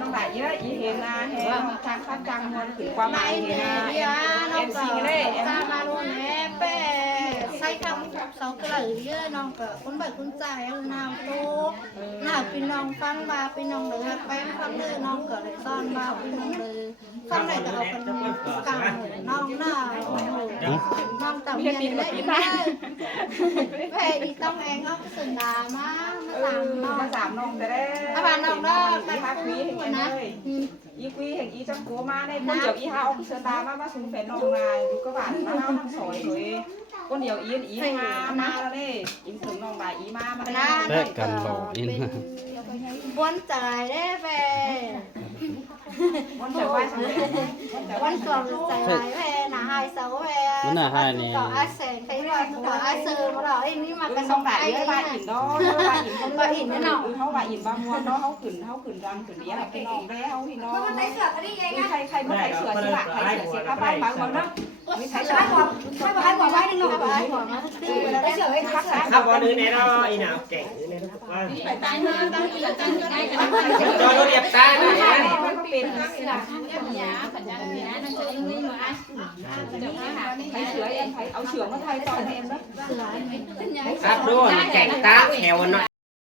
น้องหลายเยอะอีเห็นนะเห็นทางข้ามจังมันถึงความหมายเห็นนะเอ็มซีก็ได้ มาluôn nè bé say thăm sáu cái lời với non cỡ con bảy con trai nào tốt nào pin non phăng ba pin non lửa bén phăng lửa non cỡ lại son ba pin non lửa phăng này cỡ phần càng non nào non tàu hiền đấy về đi tông anh không có sừng đà máมาสามน้องแต่ได้ các bạn non đó อีฮักวีเห็นไหมอีวีเห็นอีจังกัวมาในคนเดียวอีฮาออกเสือตามาสูงแผ่นน้องนายดูกระบาดมาเอาทั้งสอยเลยคนเดียวอีมาแล้วนี่อีถึงน้องหลายอีมาได้ แลกกันหล่ออิน buôn trời đấy về วันเดียวว่า วันสองใจหายvề là hai sáu về có ai sẽ thấy rồi có ai sờ mà đó em nhưng mà เป็ cái น sông น้องหลาย đại เยอะ ấy บ้าน này หินดอบ้านหินเขาบ้านหินบางวันเนาะเขาขึ้นรังขึ้นเดียวเป็นน้องแล้วพี่น้องใครไม่ใครเสือสิละใครเสือสิกระบ้านบางวันเนาะไม่ใครเสือให้บอกไว้หนึ่งหน่อยบอกไว้บอกนะเสือให้ทักษะ ครับวันนี้เนี่ยเราอีหนาวเก่งนี่นะว่า ไปตายเนาะตั้งที่ละตั้งก็ได้กัน จอรถเรียบตานะ มันก็เป็นตั้งที่ละใครเสือเองใครเอาเสือมาไทยตอนเองเนาะ ครับด้วยแก่งตาแถวหน่อย